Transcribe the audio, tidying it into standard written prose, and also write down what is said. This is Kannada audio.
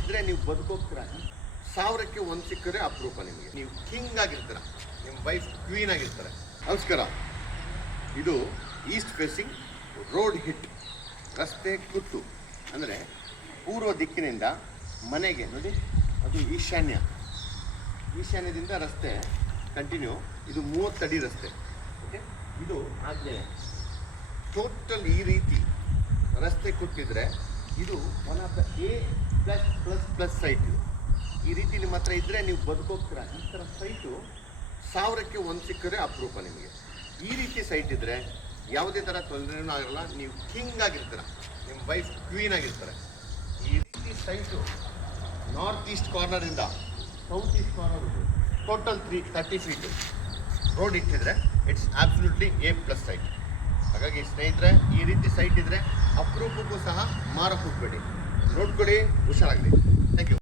ಇದ್ದರೆ ನೀವು ಬದುಕೋಗ್ತೀರ. 1000ಕ್ಕೆ 1 ಸಿಕ್ಕರೆ ಅಪರೂಪ ನಿಮಗೆ. ನೀವು ಕಿಂಗ್ ಆಗಿರ್ತೀರ, ನಿಮ್ಮ ವೈಫ್ ಕ್ವೀನ್ ಆಗಿರ್ತಾರೆ. ನಮಸ್ಕಾರ. ಇದು ಈಸ್ಟ್ ಫೇಸಿಂಗ್ ರೋಡ್ ಹಿಟ್, ರಸ್ತೆ ಕುತ್ತು. ಅಂದರೆ ಪೂರ್ವ ದಿಕ್ಕಿನಿಂದ ಮನೆಗೆ ನೋಡಿ, ಅದು ಈಶಾನ್ಯದಿಂದ ರಸ್ತೆ ಕಂಟಿನ್ಯೂ. ಇದು 30 ಅಡಿ ರಸ್ತೆ. ಓಕೆ, ಇದು ಆಗ್ನೇಯ. ಟೋಟಲ್ ಈ ರೀತಿ ರಸ್ತೆ ಕೊಟ್ಟಿದ್ರೆ ಇದು one of the A+++ site. ಇದು ಈ ರೀತಿ ನಿಮ್ಮ ಹತ್ರ ಇದ್ದರೆ ನೀವು ಬದುಕೋಗ್ತೀರ. ಈ ಥರ ಸೈಟು 1000ಕ್ಕೆ 1 ಸಿಕ್ಕರೆ ಅಪರೂಪ ನಿಮಗೆ. ಈ ರೀತಿ ಸೈಟ್ ಇದ್ದರೆ ಯಾವುದೇ ಥರ ತೊಂದರೆನೂ ಆಗಲ್ಲ, ನೀವು ಕಿಂಗ್ ಆಗಿರ್ತೀರ, ನಿಮ್ಮ ವೈಫ್ ಕ್ವೀನ್ ಆಗಿರ್ತಾರೆ. ಈ ರೀತಿ ಸೈಟು ನಾರ್ತ್ ಈಸ್ಟ್ ಕಾರ್ನರಿಂದ south east corner total 30 feet road ಇಟ್ಟಿದ್ರೆ ಇಟ್ಸ್ ಆಬ್ಸಲ್ಯೂಟ್ಲಿ A+ ಸೈಟ್. ಹಾಗಾಗಿ ಸ್ನೇಹಿತರೆ, ಈ ರೀತಿ ಸೈಟ್ ಇದ್ದರೆ ಅಪರೂಪಕ್ಕೂ ಸಹ ಮಾರಕ್ಕೆ ಹೋಗಬೇಡಿ. ನೋಡ್ಕೊಳ್ಳಿ, ಹುಷಾರಾಗಲಿ.